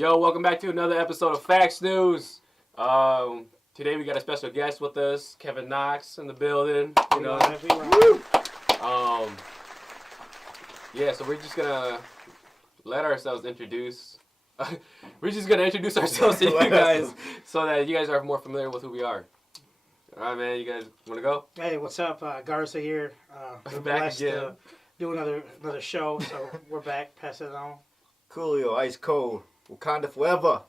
Yo, welcome back to another episode of FAX News. Today we got a special guest with us, Kevin Knoxx in the building. You know, yeah. So we're just gonna let ourselves introduce. We're just gonna introduce ourselves to you guys so that you guys are more familiar with who we are. All right, man. You guys wanna go? Hey, what's up? Garza here. We're Back blessed again. to do another show, so we're back. Pass it on. Coolio, ice cold, Wakanda forever.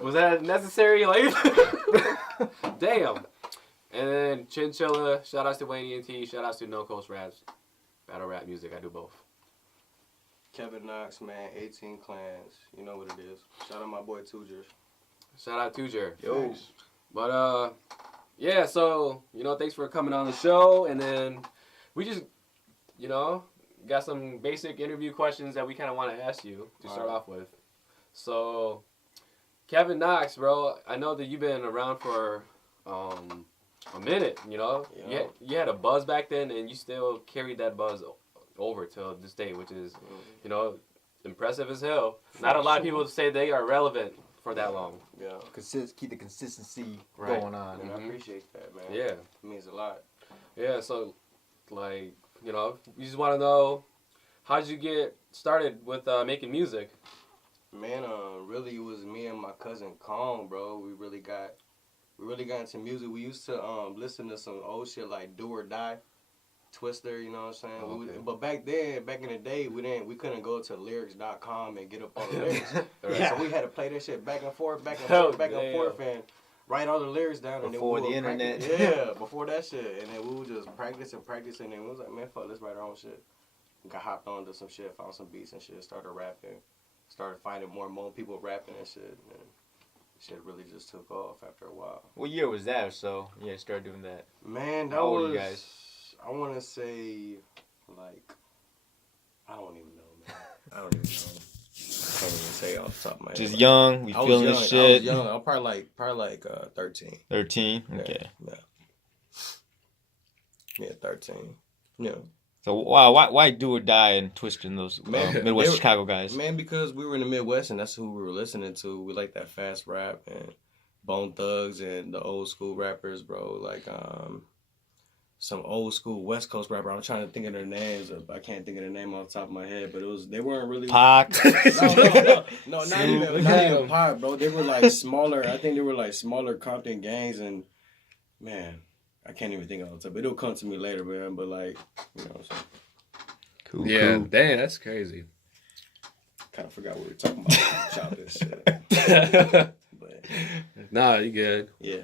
Was that necessary? Like, damn. And then Chinchilla. Shout outs to WANGE Ent. Shout outs to No Coast Raps. Battle rap music. I do both. Kevin Knoxx, man, 18 clans. You know what it is. Shout out my boy Tudor. Shout out Tudor. Yo. But yeah. So thanks for coming on the show. And then we just got some basic interview questions that we kind of want to ask you to start off with. So, Kevin Knoxx, bro, I know that you've been around for a minute, Yeah. You had a buzz back then, and you still carried that buzz over till this day, which is, impressive as hell. Not a lot of people say they are relevant for that long. Yeah. Keep the consistency Right. going on. And I appreciate that, man. Yeah. It means a lot. Yeah, so, like, we just want to know, how'd you get started with making music? Man, really it was me and my cousin Kong, bro. We really got into music. We used to listen to some old shit like Do or Die, Twister, you know what I'm saying? Oh, okay. But back in the day, we couldn't go to lyrics.com and get up all the lyrics. Right. So we had to play that shit back and forth, and write all the lyrics down. Before and then we the would internet. practice. Yeah, before that shit. And then we would just practice, and then we was like, man, fuck, let's write our own shit. Got hopped onto some shit, found some beats and shit, started rapping. Started finding more and more people rapping and shit. And shit really just took off after a while. What year was that or so? Yeah, started doing that. Man, that How old was, are you guys? I want to say, like, I don't even know, man. I don't even know. I can't even say off the top of my head. Just young, we I was feeling young. this shit. I was young. I was probably like 13. 13? Okay. Yeah, 13. Yeah. So why Do or Die and Twister and those Man, Midwest Chicago guys? Man, because we were in the Midwest and that's who we were listening to. We like that fast rap and Bone Thugs and the old school rappers, bro. Like some old school West Coast rapper. I'm trying to think of their names. I can't think of their name off the top of my head, but they weren't really Pac. No, not even Pac, bro. They were like smaller. I think they were like smaller Compton gangs, and man, I can't even think of it. But it'll come to me later, man. But like, you know what I'm saying? Cool. Dang, that's crazy. Kind of forgot what we were talking about. Chop this shit. But Nah, you good. yeah.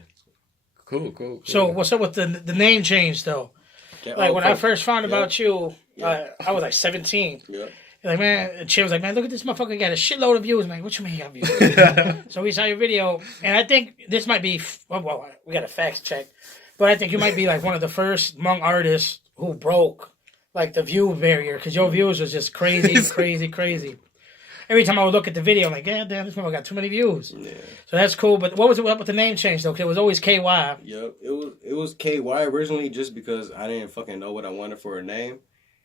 Cool. So, what's up with the name change though? Like when I first found about you, I was like 17. Yeah. Like, man, and she was like, man, look at this motherfucker, got a shitload of views. I'm like, what you mean you got views? So we saw your video, and I think this might be, well, we got a fact check, but I think you might be like one of the first among artists who broke like the view barrier, because your views was just crazy. Every time I would look at the video, I'm like, God damn, this motherfucker got too many views. Yeah. So that's cool, but what was it up with the name change though? Because it was always KY. Yep. It was KY originally just because I didn't fucking know what I wanted for a name.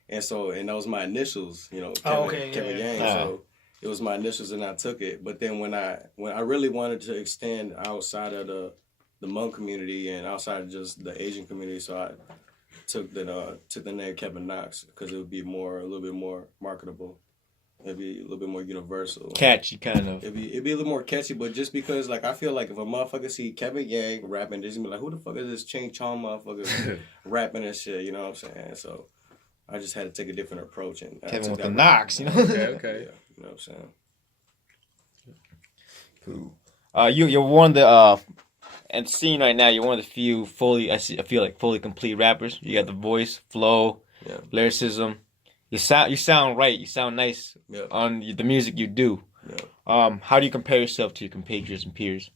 And that was my initials, Kevin Yang. So it was my initials and I took it. But then when I really wanted to extend outside of the Hmong community and outside of just the Asian community, so I took the name Kevin Knoxx because it would be a little bit more marketable. It'd be a little bit more universal. Catchy, kind of. It'd be a little more catchy, but just because, like, I feel like if a motherfucker see Kevin Yang rapping, they're gonna be like, who the fuck is this Ching Chong motherfucker rapping and shit, you know what I'm saying? So I just had to take a different approach. And Kevin with the route. Knox, you know? Okay. Yeah, you know what I'm saying? Cool. You're one of the, and seeing right now, you're one of the few I feel like fully complete rappers. You got the voice, flow, lyricism. You sound right. You sound nice on the music you do. Yeah. How do you compare yourself to your compatriots and peers?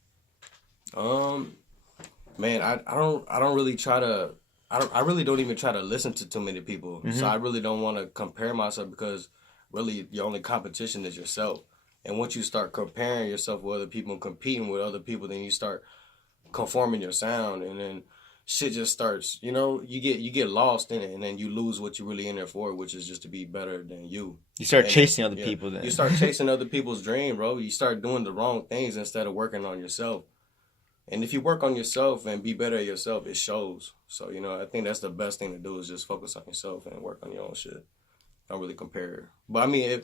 Man, I don't really try to. I really don't even try to listen to too many people. Mm-hmm. So I really don't want to compare myself because really your only competition is yourself. And once you start comparing yourself with other people and competing with other people, then you start conforming your sound, and then shit just starts, you know, you get lost in it, and then you lose what you're really in there for, which is just to be better than you. You start chasing other people then. You start chasing other people's dream, bro. You start doing the wrong things instead of working on yourself. And if you work on yourself and be better at yourself, it shows. So, you know, I think that's the best thing to do is just focus on yourself and work on your own shit. Don't really compare it. But I mean,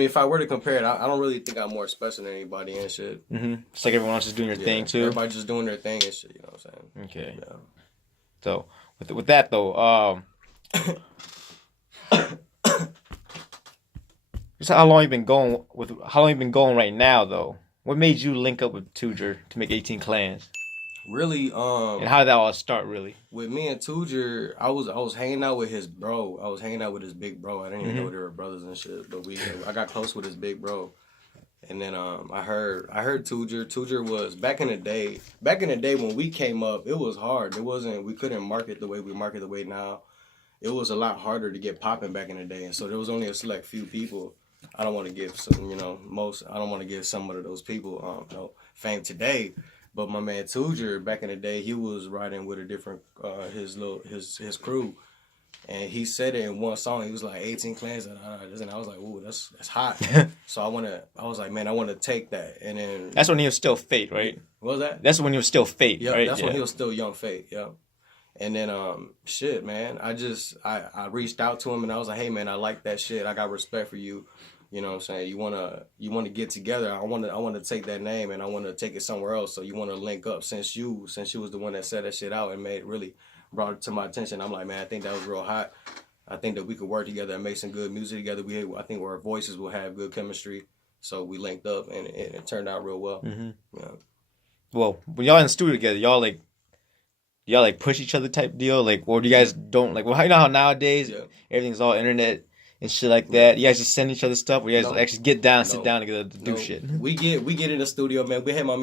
if I were to compare it, I don't really think I'm more special than anybody and shit. Mm-hmm. It's like everyone else is doing their thing too. Everybody just doing their thing and shit. You know what I'm saying? Okay. Yeah. So with that though, just how long you been going right now though? What made you link up with Tudor to make 18 Clans? Really, and how did that all start? Really, with me and Tudor, I was hanging out with his bro. I was hanging out with his big bro. I didn't even know they were brothers and shit. But I got close with his big bro, and then I heard Tudor. Tudor was back in the day. Back in the day when we came up, it was hard. We couldn't market the way we market the way now. It was a lot harder to get popping back in the day, and so there was only a select few people. I don't want to give some, I don't want to give some of those people fame today. But my man Tudor, back in the day, he was riding with a different his crew, and he said it in one song. He was like 18 Clans, and I was like, ooh, that's hot. So I was like, man, I want to take that. And then that's when he was still Fate, right? What was that? That's when he was still Fate, right? That's when he was still young Fate. Yeah. And then shit, man, I reached out to him and I was like, hey man, I like that shit. I got respect for you. You know what I'm saying? You wanna get together. I wanna take that name and I wanna take it somewhere else. So you wanna link up since you was the one that set that shit out and really brought it to my attention. I'm like, man, I think that was real hot. I think that we could work together and make some good music together. I think our voices will have good chemistry. So we linked up and it turned out real well. Mm-hmm. Yeah. Well, when y'all in the studio together, y'all like push each other type deal, like, or do you guys don't like? Well, you know how nowadays everything's all internet and shit like that. You guys just send each other stuff. Or you guys actually get down, sit down together to do shit. We get in the studio, man. We had my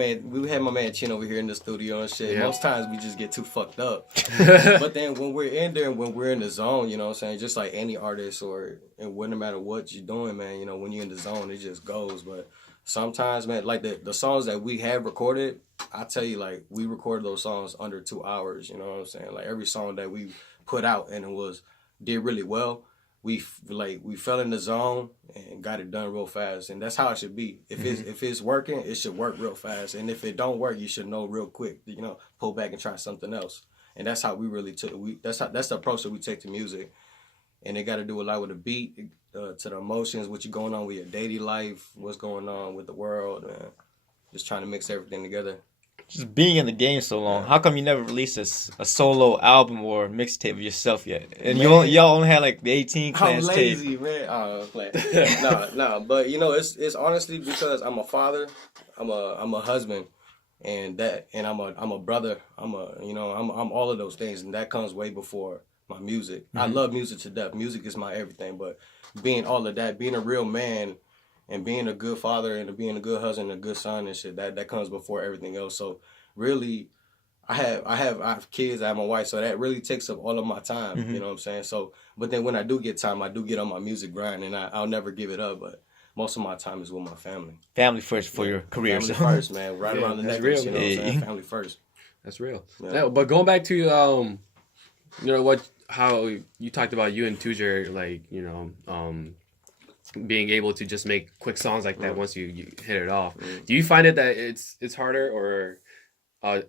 man Chin over here in the studio and shit. Yeah. Most times we just get too fucked up. But then when we're in there, when we're in the zone, you know what I'm saying? Just like any artist no matter what you're doing, man, you know, when you're in the zone, it just goes. But sometimes, man, like the songs that we have recorded, I tell you, like, we recorded those songs under 2 hours, you know what I'm saying? Like, every song that we put out and did really well, we fell in the zone and got it done real fast, and that's how it should be. If it's working, it should work real fast, and if it don't work, you should know real quick. You know, pull back and try something else. And that's how we really took. That's the approach that we take to music, and it got to do a lot with the beat, to the emotions, what you're going on with your daily life, what's going on with the world, man. Just trying to mix everything together. Just being in the game so long, how come you never released a solo album or mixtape of yourself yet? And y'all only had like the 18 Clans tape. I'm lazy, man. I'm playing. No. But you know, it's honestly because I'm a father, I'm a husband, and I'm a brother. I'm all of those things, and that comes way before my music. Mm-hmm. I love music to death. Music is my everything. But being all of that, being a real man, and being a good father and being a good husband and a good son and shit, that comes before everything else. So really, I have kids, I have my wife, so that really takes up all of my time. Mm-hmm. You know what I'm saying? So, but then when I do get time, I do get on my music grind, and I'll never give it up. But most of my time is with my family. Family first for your career. Family first, man. Right around the neck. You know what I'm saying? Family first. That's real. Yeah. Now, but going back to how you talked about you and Tudor, like, you know, being able to just make quick songs like that once you hit it off. Do you find it that it's harder, or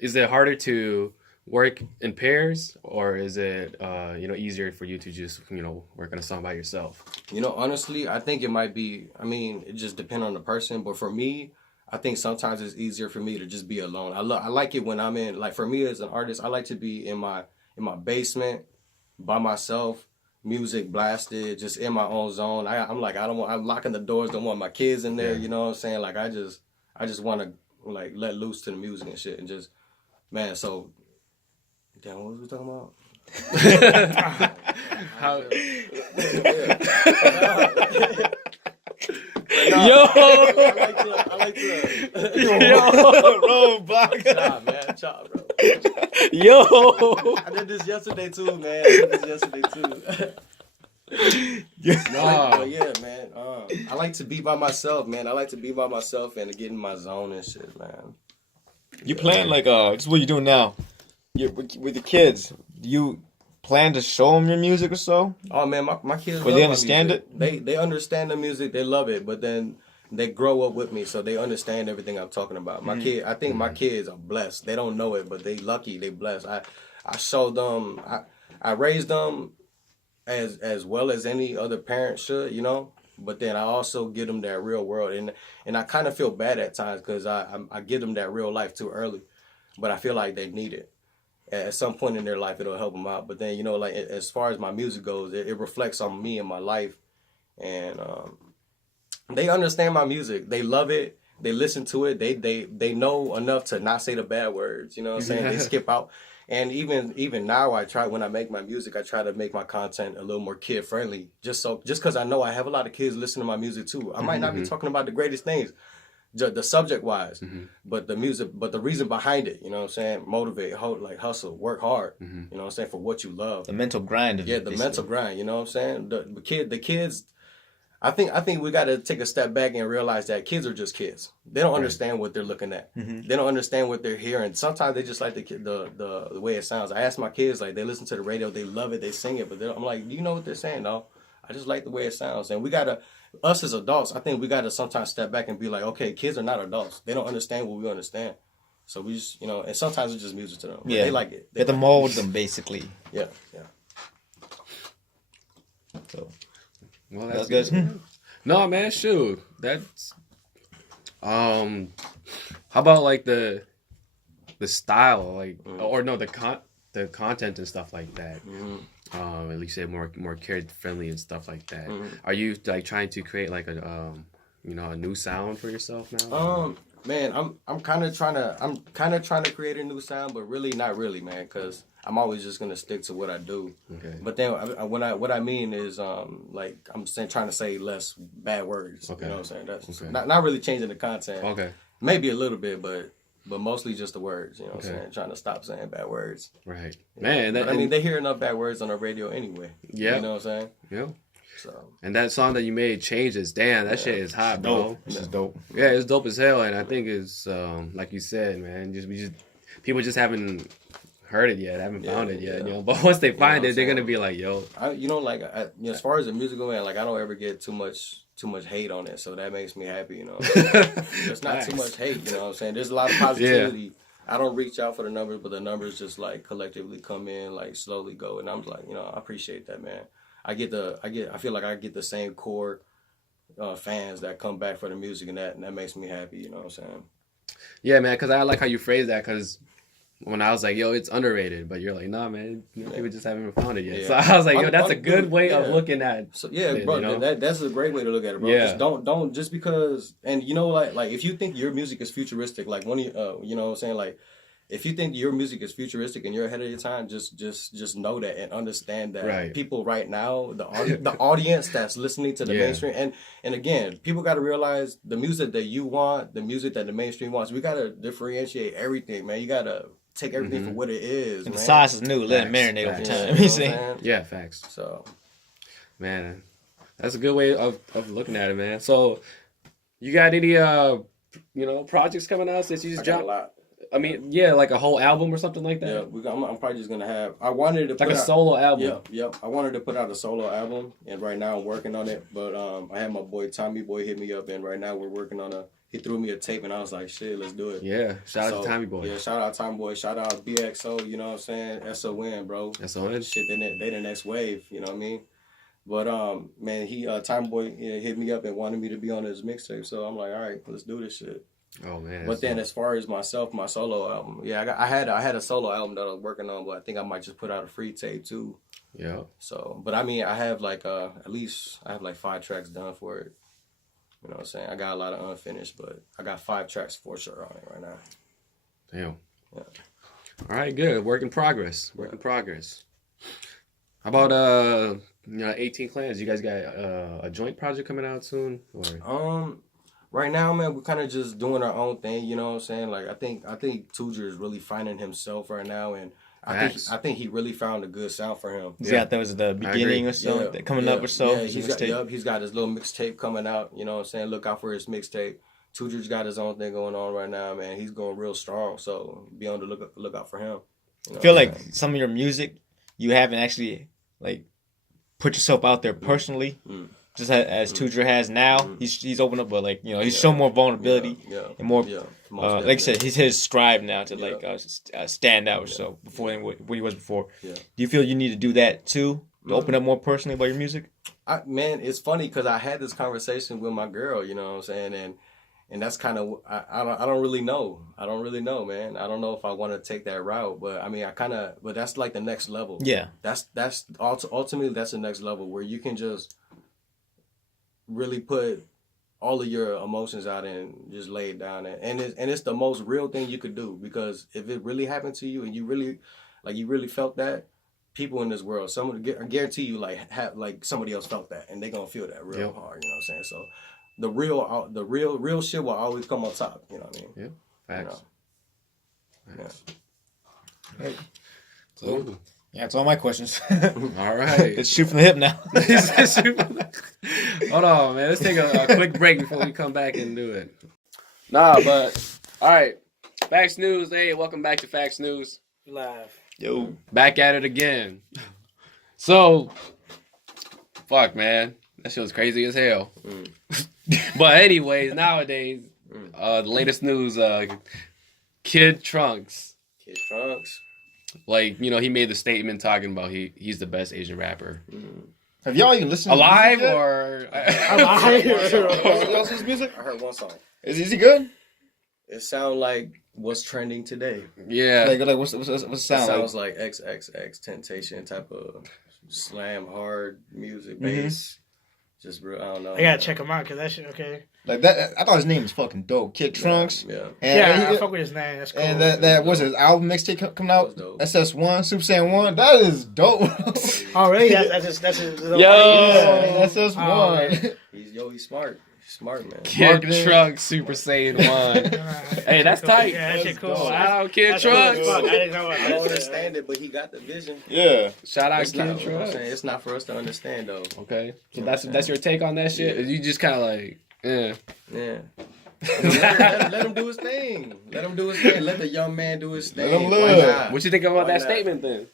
is it harder to work in pairs, or is it easier for you to just work on a song by yourself? You know, honestly, I think it might be. I mean, it just depends on the person. But for me, I think sometimes it's easier for me to just be alone. I like it when I'm in. Like, for me as an artist, I like to be in my basement by myself. Music blasted, just in my own zone. I'm locking the doors, don't want my kids in there, you know what I'm saying? Like, I just want to, like, let loose to the music and shit, and just, man, so, damn, what was we talking about? I like to Roll, chop, bro. Yo, I did this yesterday too, man. Man. I like to be by myself, man. I like to be by myself and to get in my zone and shit, man. You playing like this is what you doing now? with the kids, do you plan to show them your music or so? Oh man, my kids. But they understand it. They understand the music. They love it. But then they grow up with me, so they understand everything I'm talking about. My kid, I think my kids are blessed. They don't know it, but they lucky. They blessed. I showed them. I raised them as well as any other parent should, you know. But then I also give them that real world, and I kind of feel bad at times because I give them that real life too early, but I feel like they need it. At some point in their life, it'll help them out. But then, you know, like as far as my music goes, it reflects on me and my life, and they understand my music. They love it. They listen to it. They know enough to not say the bad words. You know what I'm saying? They skip out. And even now, when I make my music, I try to make my content a little more kid friendly. Just because I know I have a lot of kids listening to my music too. I might not be talking about the greatest things, the subject wise, but the music, but the reason behind it. You know what I'm saying? Motivate, hustle, work hard. You know what I'm saying, for what you love. The mental grind. Mental grind. You know what I'm saying? The kids. I think we got to take a step back and realize that kids are just kids. They don't understand what they're looking at. They don't understand what they're hearing. Sometimes they just like the way it sounds. I ask my kids, like, they listen to the radio, they love it, they sing it, but I'm like, do you know what they're saying? No, I just like the way it sounds. And us as adults, I think we got to sometimes step back and be like, okay, kids are not adults. They don't understand what we understand. So we just, you know, and sometimes it's just music to them. Yeah. They like it. They have to mold them, basically. Yeah. So. Well, that's good. No, man, shoot. That's how about like the style, like or no, the content and stuff like that. At least say more kid friendly and stuff like that. Are you like trying to create like a a new sound for yourself now? Man, I'm kind of trying to create a new sound, but really not really, man, because I'm always just gonna stick to what I do. Okay. But then what I mean is like I'm trying to say less bad words. Okay. You know what I'm saying? That's not really changing the content. Okay. Maybe a little bit, but mostly just the words. You know what I'm saying? Trying to stop saying bad words. Right. Man. They hear enough bad words on the radio anyway. Yeah. You know what I'm saying? Yeah. So. And that song that you made, Changes, damn, that shit is hot, bro. This is dope. Yeah, it's dope as hell, and I think it's like you said, man. People just haven't heard it yet, haven't found it yet, you know. But once they find it, they're gonna be like, yo. As far as the musical man, like I don't ever get too much hate on it, so that makes me happy, you know. There's not too much hate, you know what I'm saying. There's a lot of positivity. Yeah. I don't reach out for the numbers, but the numbers just like collectively come in, like slowly go, and I'm like, you know, I appreciate that, man. I feel like I get the same core fans that come back for the music, and that makes me happy. You know what I'm saying? Yeah, man. Because I like how you phrase that. Because when I was like, "Yo, it's underrated," but you're like, "Nah, man, people just haven't even found it yet." Yeah. So I was like, "Yo, that's a good way of looking at." So bro, you know? that's a great way to look at it, bro. Yeah. Just don't just because, and you know, like if you think your music is futuristic, like you know what I'm saying, like. If you think your music is futuristic and you're ahead of your time, just know that and understand that people right now, the audience that's listening to the mainstream, and again, people got to realize the music that you want, the music that the mainstream wants. We got to differentiate everything, man. You got to take everything for what it is. And the sauce is new. Let it marinate over time. You know yeah, facts. So, man, that's a good way of looking at it, man. So, you got any projects coming out since you just dropped? A lot. I mean, yeah, like a whole album or something like that. Yeah, I'm probably just gonna have. I wanted to put like a solo album. Yep. I wanted to put out a solo album, and right now I'm working on it. But I had my boy Tommy Boy hit me up, and right now we're working on He threw me a tape, and I was like, "Shit, let's do it." Yeah, shout out to Tommy Boy. Yeah, shout out Tommy Boy. Shout out BXO. You know what I'm saying? SON, bro. SON. Shit, they the next wave. You know what I mean? But man, Tommy Boy hit me up and wanted me to be on his mixtape. So I'm like, all right, let's do this shit. Oh man! But then, as far as myself, my solo album, I had a solo album that I was working on, but I think I might just put out a free tape too. Yeah. So, but I mean, I have like at least 5 tracks done for it. You know what I'm saying? I got a lot of unfinished, but I got 5 tracks for sure on it right now. Damn. Yeah. All right, good. Work in progress. How about 18 Clans? You guys got a joint project coming out soon? Or? Right now, man, we're kind of just doing our own thing. You know what I'm saying? Like I think Tudor is really finding himself right now, and I think he really found a good sound for him. Yeah, that was the beginning or something coming up or so. Yeah, he's got his little mixtape coming out. You know what I'm saying? Look out for his mixtape. Tudor's got his own thing going on right now, man. He's going real strong, so be on the look out for him. I feel like some of your music, you haven't actually like put yourself out there personally, just as Tudor has now. He's opened up, but like he's shown more vulnerability and more. Like I said, he's hit his stride now to stand out. So before than what he was before. Yeah. Do you feel you need to do that too? To open up more personally about your music? Man, it's funny because I had this conversation with my girl. You know what I'm saying, and that's kind of I don't really know. I don't really know, man. I don't know if I want to take that route, but I mean, but that's like the next level. Yeah. That's ultimately that's the next level where you can just really put all of your emotions out and just lay it down, and it's the most real thing you could do, because if it really happened to you and you really felt that, people in this world, I guarantee you like somebody else felt that, and they gonna feel that real hard. You know what I'm saying? So the real shit will always come on top. You know what I mean? Yeah. Facts. Facts. Yeah. Hey. So. Yeah, that's all my questions. All right. Let's shoot from the hip now. Hold on, man. Let's take a quick break before we come back and do it. Nah, but all right. Fax News. Hey, welcome back to Fax News. Live. Yo. Back at it again. So, fuck, man. That shit was crazy as hell. But anyways, nowadays, the latest news, Kid Trunks. Kid Trunks. Like, he made the statement talking about he's the best Asian rapper. Have y'all even listened Alive to or... Alive? Y'all listen to music? I heard one song. Is he good? It sounds like what's trending today. Yeah. Like what's the sound? It sounds like XXX Temptation type of slam hard music, bass. Just real, I don't know. I gotta check him out because that shit okay. Like that, I thought his name was fucking dope. Kid Trunks. Yeah. And I fuck with his name. That's cool. And that was his album mixtape coming out. SS1, Super Saiyan 1. That is dope. Oh really? That's his SS1. He's smart. Smart, man. Kid Trunks, Super Saiyan 1. Hey, that's tight. Yeah, that shit cool. Shout out Kid Trunks. Cool. I didn't know I don't understand it, but he got the vision. Yeah. Shout out Kid Trunks. It's not for us to understand, though. Okay. So that's your take on that shit? Yeah. You just kind of like, Yeah. let him do his thing. Let him do his thing. Let the young man do his thing. Let him live. What you think about that statement then?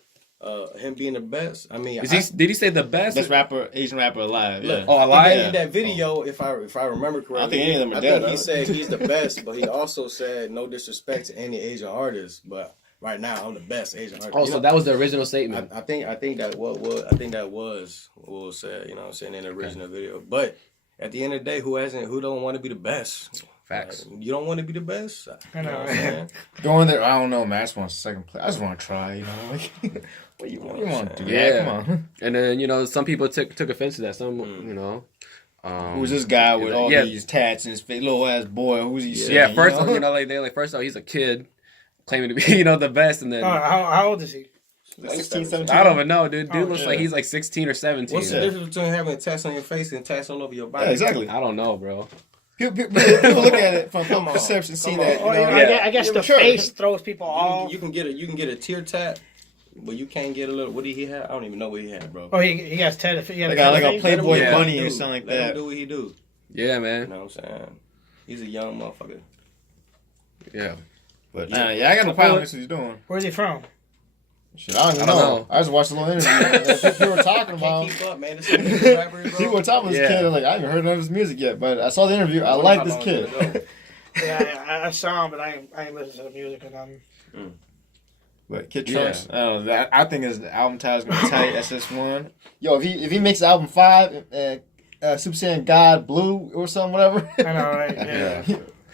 Him being the best. I mean, did he say the best? Best Asian rapper alive. Look, yeah. Alive? In that video, if I remember correctly, I don't think any of them are I dead. think he said he's the best, but he also said no disrespect to any Asian artist, but right now I'm the best Asian artist. Oh, so that was the original statement. I think that was what was said. You know what I'm saying, in the original video. But at the end of the day, who don't want to be the best? Facts. You don't want to be the best. I know. Going there, I don't know, man. I just want second place. I just want to try. Like, what you want to do? Yeah. Come on. And then some people took offense to that. Some Who's this guy with all these tats and his face, little ass boy? Who's he? Saying, yeah. First, first off, he's a kid claiming to be the best, and then how old is he? 16, 17. I don't even know, dude. Dude looks like he's like 16 or 17. What's the difference between having tats on your face and tats all over your body? Yeah, exactly. I don't know, bro. People look at it from perception, see that. I guess the face throws people off. You can get a tear tat, but you can't get a little. What did he have? I don't even know what he had, bro. Oh, he got tatted. Like a Playboy bunny or something like that. Let him do what he do. Yeah, man. You know what I'm saying? He's a young motherfucker. Yeah. But I got no problem with what he's doing. Where's he from? Shit, I don't even know. I just watched a little interview. People were talking about him. Keep up, man. People were talking about this kid. Like, I haven't heard none of his music yet, but I saw the interview. I like this kid. Yeah, I saw him, but I ain't listened to the music or nothing. But Kid Trunks, I think his album title's gonna be tight. SS1. Yo, if he makes album 5, Super Saiyan God Blue or something, whatever. I know, right? Yeah.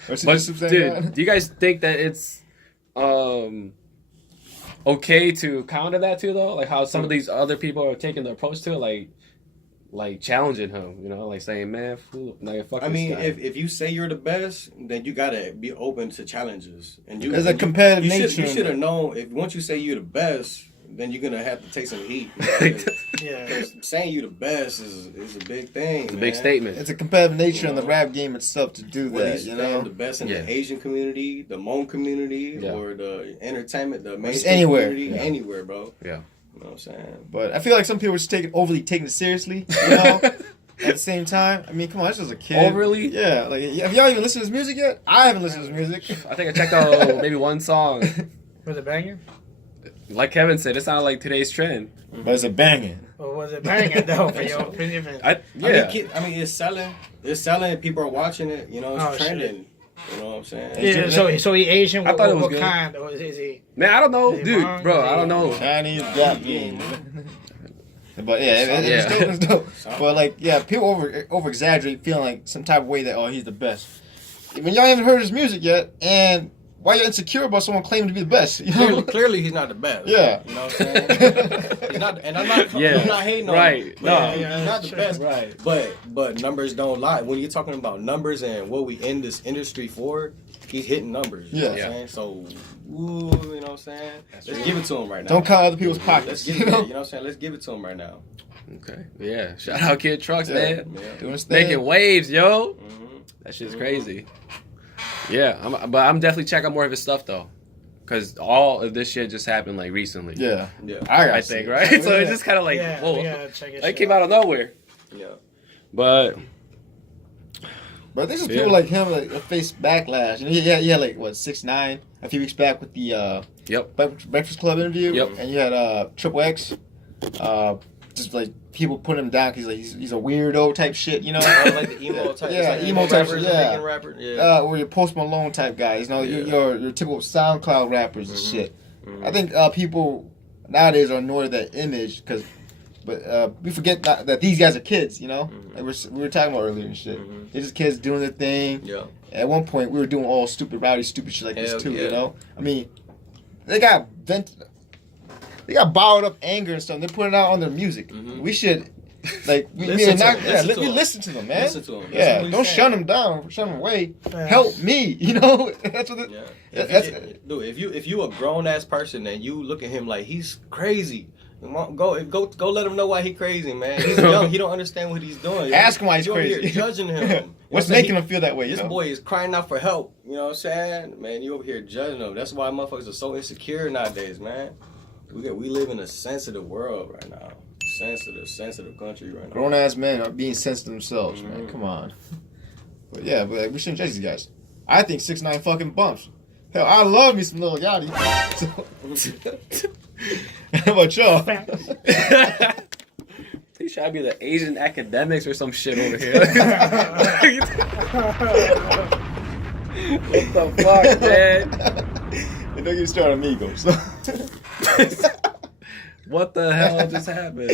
Or Super Saiyan God. Do you guys think that it's okay to counter that too, though? Like how some of these other people are taking the approach to it, like challenging him, like saying, man, fool, fuck this guy. I mean, if you say you're the best, then you gotta be open to challenges. And there's a competitive nature. You should have known, if once you say you're the best, then you're gonna have to take some heat. Because saying you the best is a big thing. It's a big statement. It's a competitive nature in the rap game itself to do that. The best in the Asian community, the Hmong community, or the entertainment, the mainstream anywhere. community, anywhere, bro. Yeah. You know what I'm saying? But I feel like some people are just overly taking it seriously, At the same time, I mean, come on, this is a kid. Overly? Yeah. Like, have y'all even listened to his music yet? I haven't listened to his music. I think I checked out maybe one song. Was it banging? like Kevin said, it sounded like today's trend. But it's a banging. Or was it banging though for your opinion? Yeah. I mean, it's selling. It's selling. People are watching it. You know, it's trending. Shit. You know what I'm saying? Yeah, so he Asian. I thought it was what good. Kind? Or is he? Man, I don't know, Is he dude, Hmong? bro. Is he- I don't know. Chinese, Japanese. But yeah, it's dope. But like, yeah, people over exaggerate, feeling like some type of way that he's the best. When y'all haven't heard his music yet, and why you're insecure about someone claiming to be the best? You know? Clearly, he's not the best. Yeah. You know what I'm saying? He's not, and I'm not hating on him. No. He's not the best. Right. But numbers don't lie. When you're talking about numbers and what we in this industry for, he's hitting numbers. You know what I'm saying? So, you know what I'm saying? Let's give it to him right now. Don't count other people's pockets. Let's give it, you know what I'm saying? Let's give it to him right now. Okay. Yeah. Shout out Kid Trucks, man. Yeah. Doing his thing. Making waves, yo. Mm-hmm. That shit's crazy. Yeah, but I'm definitely checking more of his stuff though, because all of this shit just happened like recently. Yeah. I think right. So it's just kind of like, whoa, it came out of nowhere. Yeah. But I think some people like him like face backlash. And he had like what 6ix9ine a few weeks back with the Breakfast Club interview. Yep. And you had Triple X, just like people putting him down because he's a weirdo type shit, you know. Like the emo type. Yeah, like emo type. rapper. Yeah. Or your Post Malone type guys. You know, your typical SoundCloud rappers and shit. Mm-hmm. I think people nowadays are annoyed at that image but we forget that these guys are kids, you know. Like we were talking about earlier and shit. They're just kids doing their thing. Yeah. At one point, we were doing all stupid shit like this too, yeah. you know. I mean, they got bottled up anger and stuff. They're putting it out on their music. We should, like, listen to them, man. Listen to them. Yeah, don't shut them down, shut them away. Help me, you know. That's what. If you a grown ass person and you look at him like he's crazy, go let him know why he's crazy, man. He's young. He don't understand what he's doing. Ask him why he's You're crazy. Here judging him. What's making him feel that way? This boy is crying out for help. You know what I'm saying? Man, you over here judging him. That's why motherfuckers are so insecure nowadays, man. We live in a sensitive world right now. Sensitive country right now. Grown ass men are being sensitive themselves, man. Come on. But yeah, we shouldn't judge these guys. I think 6ix9ine fucking bumps. Hell, I love me some Lil Yachty. How about y'all? he should be the Asian academics or some shit over here. What the fuck, man? They don't get started amigos. What the hell just happened?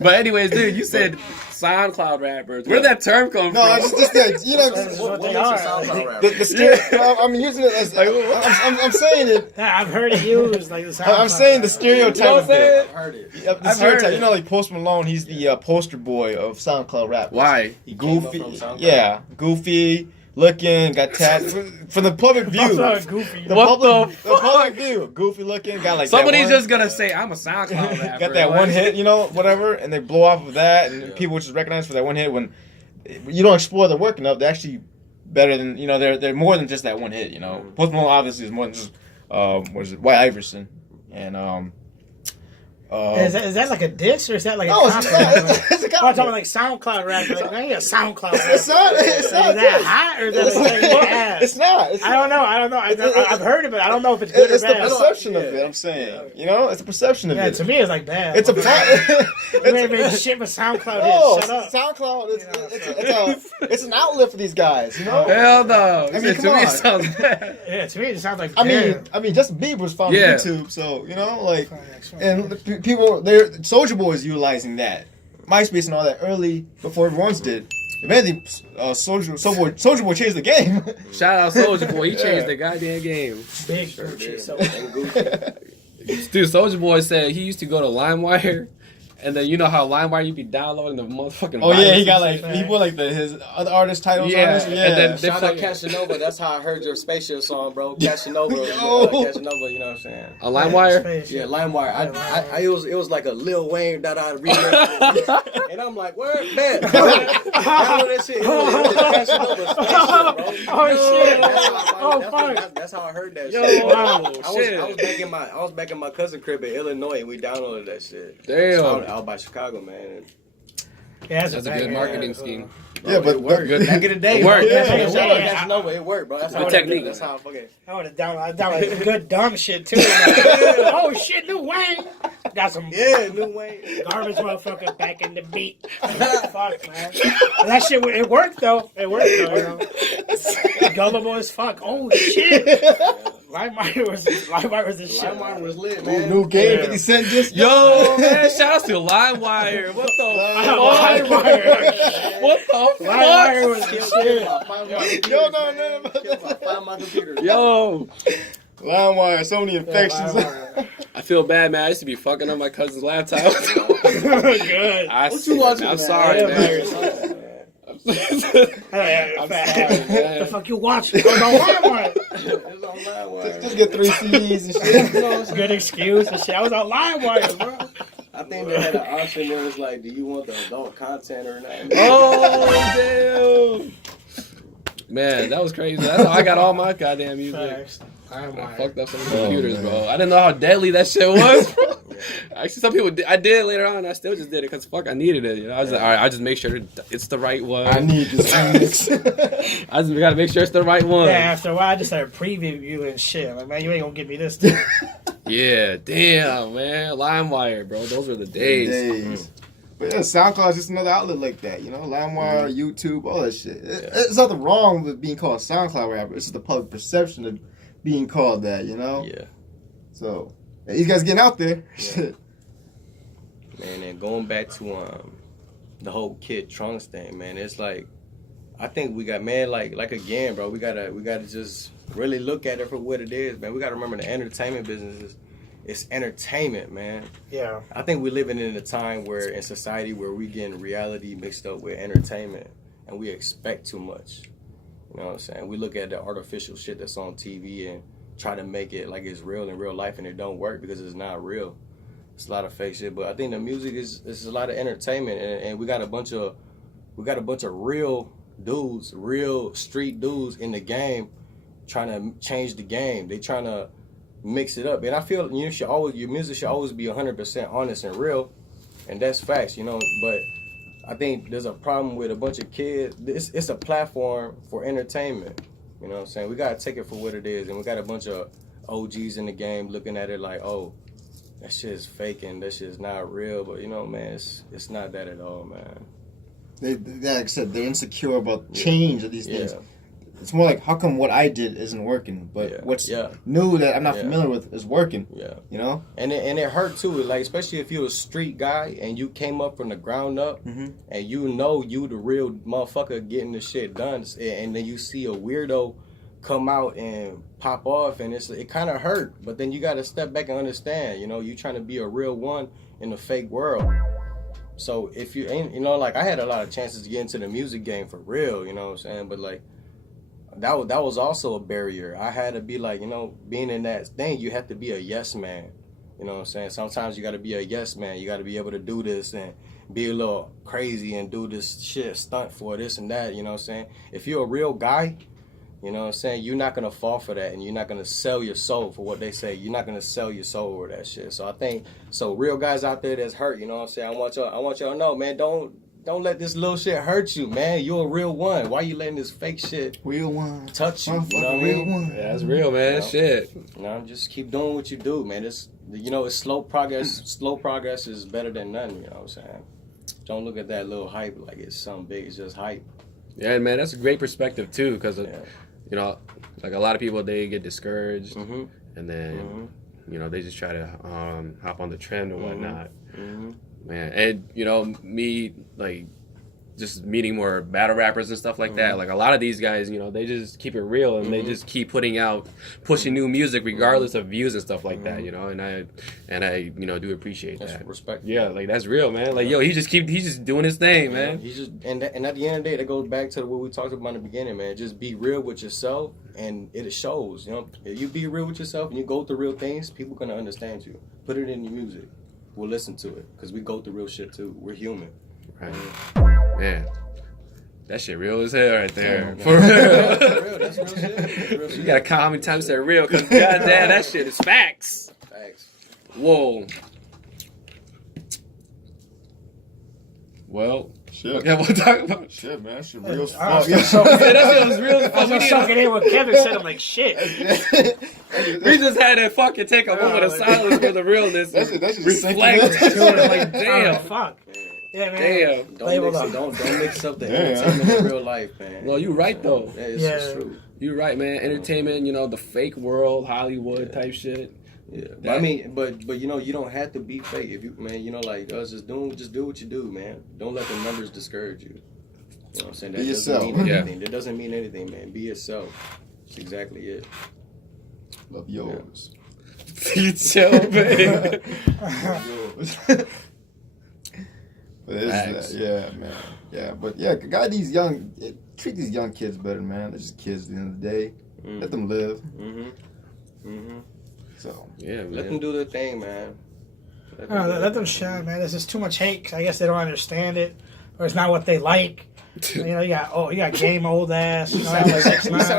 But anyways, dude, you said SoundCloud rappers. Where did that term come from? No, I just think, you know, What makes a SoundCloud rapper? the stereo, I'm using it as I'm saying it. Yeah, I've heard it used like this. I'm saying the stereotype. You know what I'm saying? I've heard it. The stereotype. You know, like Post Malone, he's the poster boy of SoundCloud rappers. Why? He came up goofy. from SoundCloud. Yeah, goofy looking, got tats from the public view. Goofy. The public view, goofy looking, got like Somebody's that one, just gonna say I'm a SoundCloud rapper. got that one hit, you know, whatever, and they blow off of that, and people just recognize for that one hit. When you don't explore their work enough, they're actually better than, you know, they're more than just that one hit. You know, Post Malone obviously is more than just White Iverson, and is that like a diss or is that like no, a it's compliment? not. It's a I'm talking compliment. about like SoundCloud rapper. Like, man, you're a SoundCloud rapper. It's not. Is that hot or is that like ass? It's not. I don't know. I've heard it, but I don't know if it's good It's or the bad. perception of it. I'm saying, you know, it's the perception of Yeah, it. to me, it's like bad. It's a You ain't made shit but SoundCloud no, hits. Shut up. SoundCloud. It's an outlet for these guys. You know. Hell no. I mean, to come me, on. it sounds bad. Yeah, to me, it sounds like. I mean, Justin Bieber's found Yeah. YouTube, so you know, like, and the people, Soulja Boy is utilizing that, MySpace and all that early before everyone's did. If anything, Soulja Boy changed the game. Shout out Soulja Boy. He changed the goddamn game. Big Gucci. So Dude, Soulja Boy said he used to go to LimeWire. And then you know how LimeWire you be downloading the motherfucking. Oh yeah, he got viruses like he put like his other artist titles Yeah, on this. Yeah, and then Shout out Casanova. That's how I heard your spaceship song, bro. Casanova. Casanova, you know what I'm saying? a LimeWire. Yeah, LimeWire. It was like a Lil Wayne that I read, and I'm like, where, man? That shit. It was Casanova spaceship, bro. Oh shit! That's fuck! That's how I heard that Yo, shit. wow, shit. I was back in my cousin crib in Illinois, and we downloaded that shit. Damn. Out by Chicago, man. Yeah, that's a good marketing scheme. Bro, yeah, but it worked. Good. Back in the day, It worked. That's no way it worked, bro. That's good how technique. That's how I fucking. I would have downloaded good dumb shit too. Like, oh shit, new Wayne. Got some new Wayne. Garbage motherfucker back in the beat. Fuck, man. And that shit, it worked though. It worked though, you know. Gullible as fuck. Oh shit. LimeWire was the shit. LimeWire was lit, man. New game, 50 Cent just. Yo, man, shout out to LimeWire. What the LimeWire. What the LimeWire was the shit. Yo, no. Find my computer. Yo. LimeWire, so many infections. I feel bad, man. I used to be fucking up my cousin's laptop. Good. What you watching? I'm sorry, man. I'm sorry, man. The fuck you watching? It's on LimeWire. It's on LimeWire. Just get 3 CDs and shit. You know, it's a good excuse and shit. I was on LimeWire, bro. I think they had an option where it's like, do you want the adult content or not? Oh, damn. Man, that was crazy. That's how I got all my goddamn music. I fucked up some computers, bro. I didn't know how deadly that shit was, bro. Actually, some people I did it later on. I still just did it because fuck, I needed it. You know, I was like, all right, I just make sure it's the right one. I need this remix. I just gotta make sure it's the right one. Yeah, after a while, I just started previewing shit. Like, man, you ain't gonna give me this. Yeah, damn, man. LimeWire, bro. Those were the days. But yeah, SoundCloud is just another outlet like that, you know? LimeWire, YouTube, all that shit. There's nothing wrong with being called a SoundCloud rapper. It's just the public perception of being called that, you know? Yeah. So, these guys getting out there. Yeah. Man, and going back to the whole Kid Trunks thing, man, it's like, I think we got, man, like again, bro, we gotta just really look at it for what it is, man. We gotta remember the entertainment business it's entertainment, man. Yeah. I think we're living in a time where, in society, where we getting reality mixed up with entertainment, and we expect too much. You know what I'm saying? We look at the artificial shit that's on TV and try to make it like it's real in real life, and it don't work because it's not real. It's a lot of fake shit, but I think the music is a lot of entertainment, and we got a bunch of real dudes, real street dudes in the game, trying to change the game. They trying to mix it up, and I feel your music should always be 100% honest and real, and that's facts, you know. But I think there's a problem with a bunch of kids. It's a platform for entertainment. You know what I'm saying? We gotta take it for what it is, and we got a bunch of OGs in the game looking at it like, oh, that shit is fake and that shit is not real. But you know, man, it's not that at all, man. Like I said, they're insecure about change of these things. It's more like, how come what I did isn't working, but what's new that I'm not familiar with is working? Yeah, you know. And it hurt too, like especially if you're a street guy and you came up from the ground up, and you know you the real motherfucker getting the shit done, and then you see a weirdo come out and pop off, and it kind of hurt. But then you got to step back and understand, you know, you trying to be a real one in a fake world. So if you ain't, you know, like I had a lot of chances to get into the music game for real, you know what I'm saying, but like. That was also a barrier. I had to be like, you know, being in that thing, you have to be a yes man. You know what I'm saying? Sometimes you got to be a yes man. You got to be able to do this and be a little crazy and do this shit, stunt for this and that, you know what I'm saying? If you're a real guy, you know what I'm saying, you're not going to fall for that, and you're not going to sell your soul for what they say. You're not going to sell your soul over that shit. So I think, real guys out there that's hurt, you know what I'm saying? I want y'all to know, man, don't let this little shit hurt you, man. You're a real one. Why you letting this fake shit real one touch you? You know what I real mean? one. Yeah, that's real, man. You know, shit. You know, just keep doing what you do, man. It's slow progress. Slow progress is better than none. You know what I'm saying? Don't look at that little hype like it's something big. It's just hype. Yeah, man, that's a great perspective too, because you know, like a lot of people, they get discouraged, and then you know, they just try to hop on the trend or whatnot. Man, and you know, me like. Just meeting more battle rappers and stuff like that. Like a lot of these guys, you know, they just keep it real and they just keep pushing new music regardless of views and stuff like that, you know. And I, you know, do appreciate that. Respect. Yeah, like that's real, man. Like yo, he's just doing his thing, man. He's just and at the end of the day, that goes back to what we talked about in the beginning, man. Just be real with yourself, and it shows. You know, if you be real with yourself and you go through real things, people gonna understand you. Put it in your music. We'll listen to it because we go through real shit too. We're human. Right. Man, that shit real as hell right there. For real. That's real shit. You gotta count how many times that real, because goddamn, that shit is facts. Facts. Whoa. Well, shit. Okay, we'll talk about Shit, man. Shit real as I fuck. was so that was real. I was soaking in what Kevin said. I'm like, shit. We just had to fucking take a moment of silence for the realness. That's just reflect. sinking in. Like, damn. Fuck. Yeah, man. Damn. Don't mix up the entertainment in real life, man. Well, you're right though. Yeah, it's true. You're right, man. Entertainment, the fake world, Hollywood type shit. Yeah, but I mean, but you don't have to be fake. If you, man, like us, just do what you do, man. Don't let the numbers discourage you. You know what I'm saying? That Be doesn't yourself. mean anything. That doesn't mean anything, man. Be yourself. That's exactly it. Love yours. You chill, man. But it's yeah, man. Yeah, but yeah, treat these young kids better, man. They're just kids at the end of the day. Mm-hmm. Let them live. Mm-hmm. So yeah, man. Let them do their thing, man. Let them shine, man. There's just too much hate. 'Cause I guess they don't understand it, or it's not what they like. You got game old ass. We sound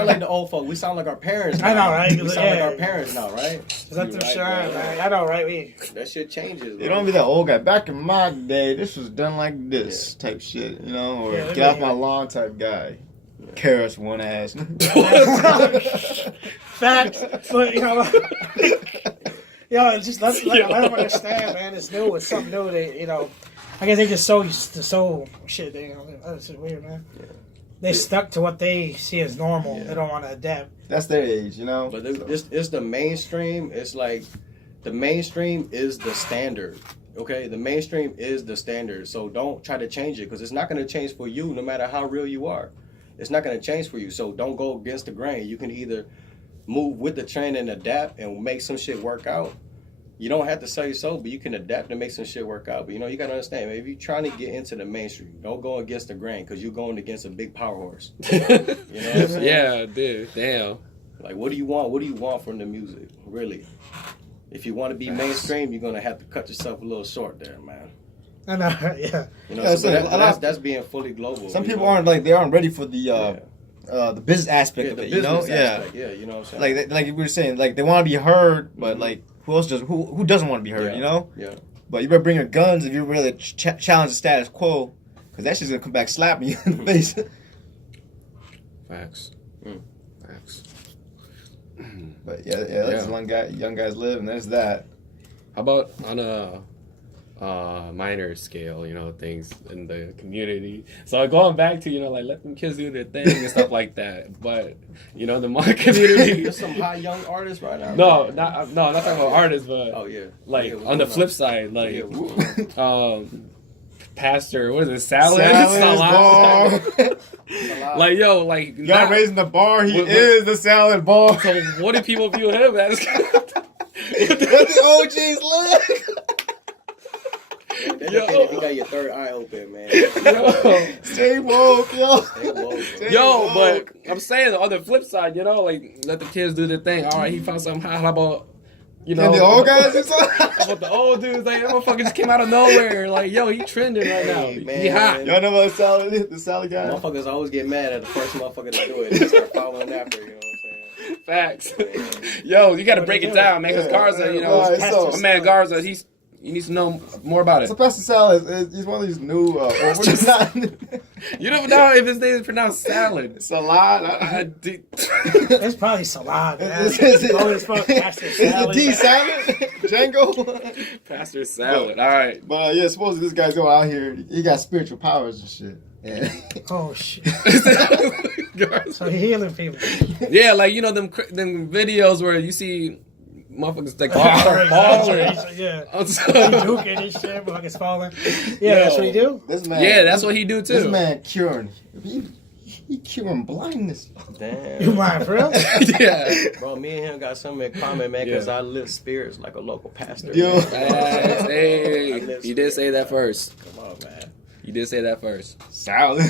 like the old folk. We sound like our parents now. I know, right? We sound like our parents now, right? Let them shine, man. I know, right? That shit changes. you don't be that old guy. Back in my day, this was done like this type shit, or get off my lawn type guy. Yeah. Carrots one ass. Facts, but just let them understand, man. It's new. It's something new. I guess they just so used to shit. That's just weird, man. Yeah. They stuck to what they see as normal. Yeah. They don't want to adapt. That's their age, But it's the mainstream. It's like the mainstream is the standard. Okay, the mainstream is the standard. So don't try to change it because it's not going to change for you, no matter how real you are. It's not going to change for you. So don't go against the grain. You can either move with the trend and adapt and make some shit work out. You don't have to sell your soul, but you can adapt and make some shit work out. But you got to understand, man, if you're trying to get into the mainstream, don't go against the grain because you're going against a big power horse. You know what I'm saying? Yeah, dude. Damn. Like, what do you want? What do you want from the music, really? If you want to be mainstream, you're going to have to cut yourself a little short there, man. I know, yeah. That's being fully global. Some people aren't ready for the business aspect of it, Aspect, yeah, you know what I'm saying? Like we were saying, they want to be heard, but who doesn't want to be heard, Yeah. But you better bring your guns if you really challenge the status quo, because that shit's gonna come back slapping you in the face. Facts. Facts. But that's young guys live, and there's that. How about on a minor scale, things in the community? So going back to, let them kids do their thing and stuff like that. But, the Hmong community. There's some high young artists right now. No, not talking about artists, but on the flip side, Pastor, what is it, Salad? Like, yo, like, y'all raising the bar, he is the salad ball. So what do people view him as? What the OGs look? You got your third eye open, man. Stay woke, yo. But I'm saying on the flip side, let the kids do their thing. All right, he found something hot. How about, and the old guys or something? How about the old dudes? Like, that motherfucker just came out of nowhere. Like, yo, he trending right now. Man, he hot. Y'all know about the salad guy? Motherfuckers always get mad at the first motherfucker to do it. They start following after, you know what I'm saying? Facts. Yo, you got to break it down, man. Because Garza, my man Garza, he needs to know more about it. So Pastor Salad, he's one of these new. You don't know if his name is pronounced Salad. Salad. It's probably Salad. Pastor Salad. D Salad. Django. Pastor Salad. All right. But supposedly this guy's going out here. He got spiritual powers and shit. Yeah. Oh shit. So he healing people. Yeah, like them videos where you see motherfuckers like balling. Yeah. Duking and shit, motherfuckers falling. Yeah, that's what he do? This man, that's what he do too. This man curing. He curing blindness. Damn. You mind, for real? Yeah. Bro, me and him got something in common, man, because I live spirits like a local pastor. Yo. Hey, you did say that first. Come on, man. You did say that first. Salad.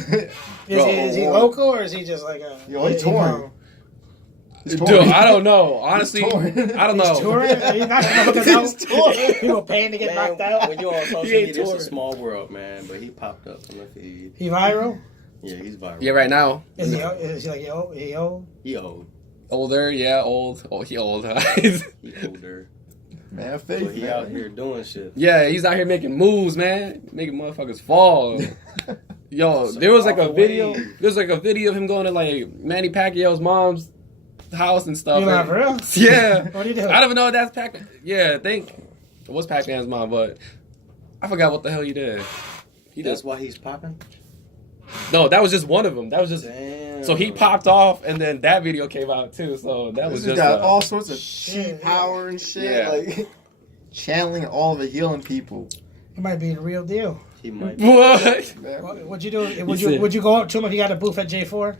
Is he local or is he just like a... Yo, he's touring. Dude, I don't know. Honestly, I don't know. He's touring? He's not touring. People paying to get knocked out? When you're on social media, it's a small world, man. But he popped up on the feed. He viral? Yeah, he's viral. Yeah, right now. Is he like, he old? He old. Older, yeah, old. Oh, he old. He older. Man, faith, So he man. out here doing shit. Yeah, he's out here making moves, man. Making motherfuckers fall. Yo, So there was like a off video. away. There was like a video of him going to like Manny Pacquiao's mom's house and stuff. You not for real? Yeah. What do you do? I don't even know if that's Pac. Yeah, I think it was Pac-Man's mom, but I forgot what the hell he did. That's why he's popping? No, that was just one of them. That was just. Damn. So he popped off, and then that video came out too. So that was This just. got all sorts of Shit. chi power and shit. Yeah. Like, channeling all the healing people. It might be the real deal. He might be. What? Man, Would you do? said- Would you go up to him if you got a booth at J4?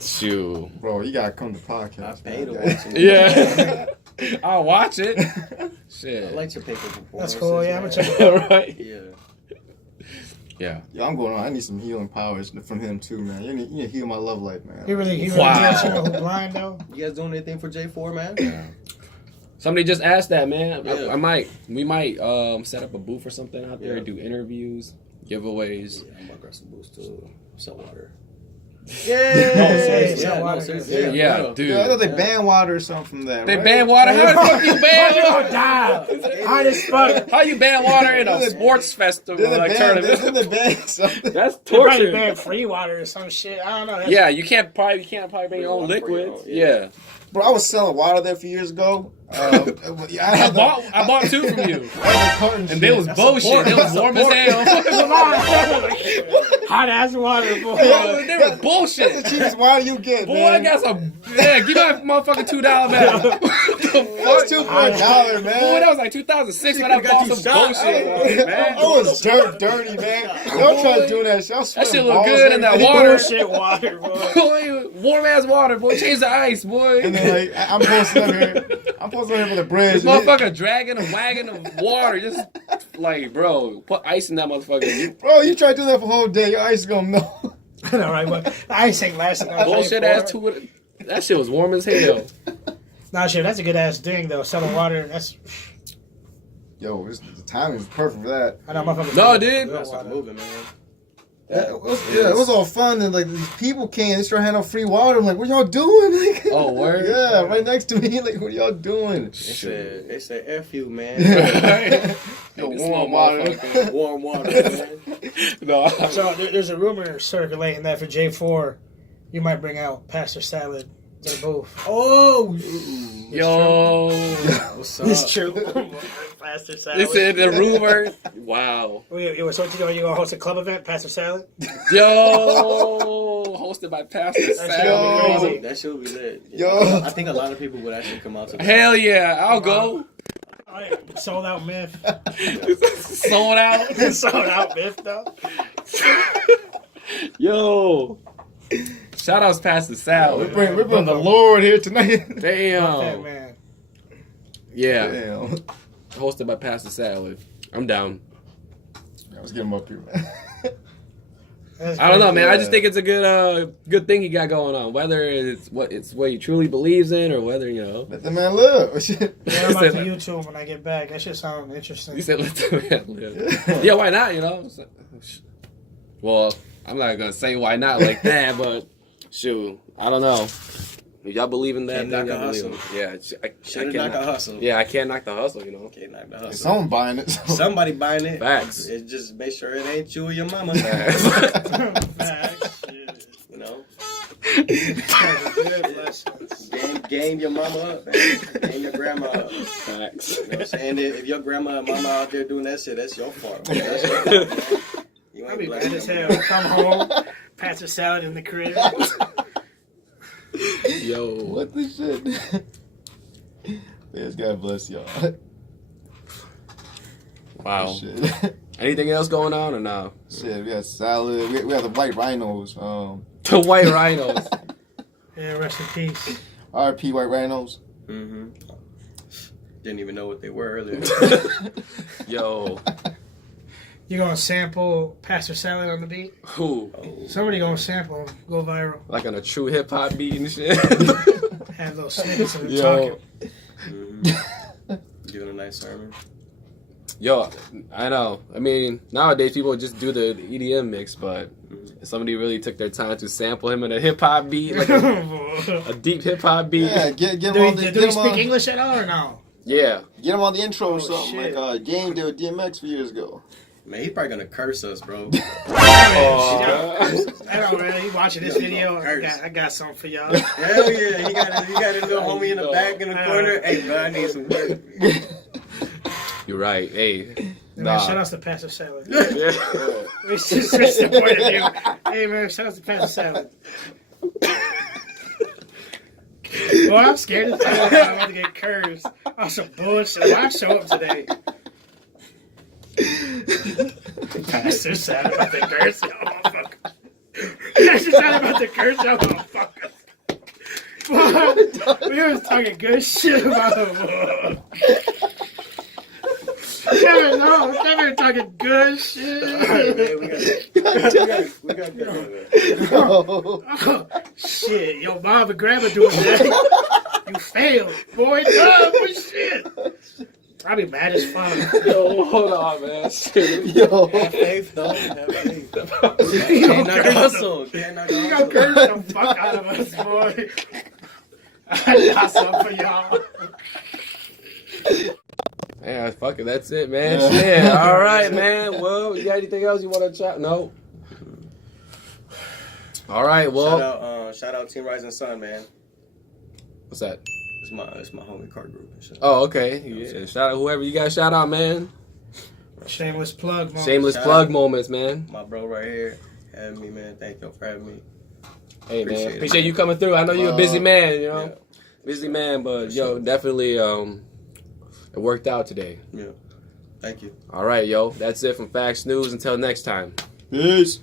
Shoot. bro, you gotta come to I podcast. paid to man. watch him. Yeah. I'll watch it. Shit. I like to pay for performances. That's cool. Yeah, I'm man. gonna check it out. Right. Yeah. Yeah. Yeah, I'm going on. I need some healing powers from him too, man. You need to heal my love life, man. He really Wow. did. You know who blind though? You guys doing anything for J4, man? Somebody just asked that, man. Yeah. We might set up a booth or something out there, Yeah. do interviews, giveaways. Yeah, I'm gonna grab some boost to sell water. seriously, Yeah, sell no, water. seriously. Yeah, dude. Yeah, I know they ban water or something from that. They right? ban water. How the fuck you ban Oh, water? die. Hot as fuck. How you ban water in a sports festival Didn't they like ban, tournament? didn't they ban something? That's They probably torture. ban free water or some shit. I don't know. That's- Yeah, you can't probably bring your own Water for your liquids. own, Yeah. Bro, I was selling water there a few years ago. I bought two from you. And they was bullshit. They was warm as hell. Hot ass water, boy. They was That's the bullshit. cheapest water you get, Boy, man. I got some. Yeah, give me that motherfucking $2 back. What the That's fuck? $2 man. Boy, that was like 2006 when I bought some bullshit, man. I was dirty, man. Don't try to do that shit. That shit look good in that water. Bullshit water, boy. Boy, warm ass water, boy. Change the ice, boy. And then, like, I'm posting up here. I'm posting up here for the bridge. This motherfucker dragging a wagon of water. Just like, bro, put ice in that motherfucker. Bro, you try to do that for a whole day. Your ice is gonna melt. I know, right? But the ice ain't lasting. on Bullshit J4. ass to it. That shit was warm as hell. Nah, shit, that's a good ass thing though. Selling water, that's. Yo, the timing is perfect for that. I know, motherfuckers. No, dude. That's not moving, man. Yeah, it was all fun, and like these people came, they started handing out free water. I'm like, what y'all doing? Like, Oh, word? Yeah, right next to me. Like, what y'all doing? They said F you, man. Yo, This warm little water. motherfucker. Warm water, man. No. So there's a rumor circulating that for J4, you might bring out Pastor Salad to the booth. Oh, Yo. what's up? It's true. Pastor Salad. They said the rumor. Wow. So what you doing? You gonna host a club event, Pastor Salad? Yo. Hosted by Pastor shit Sal. gonna be crazy. That shit would be lit. Yo. I think a lot of people would actually come out to that. Hell yeah. I'll go. Oh, yeah. Sold out myth. Sold out. Sold out myth though. Yo. Shout outs Pastor Sal. We bring the Lord here tonight. Okay, Damn. man. Yeah. Damn. Hosted by Pastor Salad. I'm down. Let's get him up here, man. That's I don't know, crazy. man. I just think it's a good thing he got going on. Whether it's what he truly believes in, or whether Let the man live. Yeah, I'm about to YouTube when I get back. That shit sound interesting. you said let the man live. Yeah, why not? You know. Well, I'm not gonna say why not like that, but shoot, I don't know. If y'all believe in that, Can't then knock y'all a believe hustle. it. Yeah, I Shouldn't can't knock a hustle. Yeah, I can't knock the hustle. You know. Can't knock the hustle. Someone buying it. So. Somebody buying it. Facts. It just make sure it ain't you or your mama. Facts. Facts. Shit. You know. Good blessings. Game your mama up, man. Game your grandma up. Facts. You know what I'm saying? If your grandma and mama out there doing that shit, that's your fault. Man. That's your fault, man. You I'll ain't be blessed mad as them. hell. Come home, Pastor Salad in the crib. Yo. What the shit? Yes, God bless y'all. Wow. Shit. Anything else going on or no? Shit, we had salad. We had the white rhinos. The white rhinos. Yeah, rest in peace. RP white rhinos. Mm-hmm. Didn't even know what they were earlier. Yo. You gonna sample Pastor Salad on the beat? Who? Somebody gonna sample, go viral. Like on a true hip hop beat and shit. Have little snippets of him Yo. talking. Mm-hmm. Doing a nice sermon. Yo, I know. I mean, nowadays people just do the EDM mix, but if somebody really took their time to sample him in a hip hop beat, like a deep hip hop beat. Yeah, get Do them on we the. speak English at all or no? Yeah. Get him on the intro or Oh, something shit. like Game did with DMX a few years ago. Man, he probably gonna curse us, bro. I don't really. You watching this video? I got something for y'all. Hell yeah, he got a little homie in the back in the corner. Hey, bro, I need some work. You're right. Hey. Man, shout out to Pastor Salad. Yeah. It's just the point of view. Hey man, shout out to Pastor Salad. Well, I'm scared as hell. I'm about to get cursed on some bullshit. Why show up today? Pastor Salad about to curse y'all motherfuckers. Pastor Salad about to curse y'all motherfuckers. What? We was talking good shit about the Kevin, no, Kevin talking good shit. All right, man, we got that. Oh, shit, your mom and grandma doing that. You failed, boy. No, but shit. I'll be mad as fuck. Yo, hold on, man. Yo. Have faith, though. Have faith. You Can't knock gonna hustle. Can't knock You hustle. gonna curse the fuck out of us, boy. I got something for y'all. Yeah, fuck it. That's it, man. Shit. All right, man. Well, you got anything else you want to chat? No. All right. Well, Shout out Team Rising Sun, man. what's that? It's my homie car group and shit. Oh, okay. Yeah. Shout out whoever you got. Shout out, man. Shameless plug, man. Shameless Shout plug out. moments, man. My bro right here having me, man. Thank y'all for having me. Hey, Appreciate man. it, Appreciate man. you coming through. I know you're a busy man, you know. Yeah. Busy man, but For yo, sure. definitely it worked out today. Yeah. Thank you. All right, yo. That's it from FAX News. Until next time. Peace.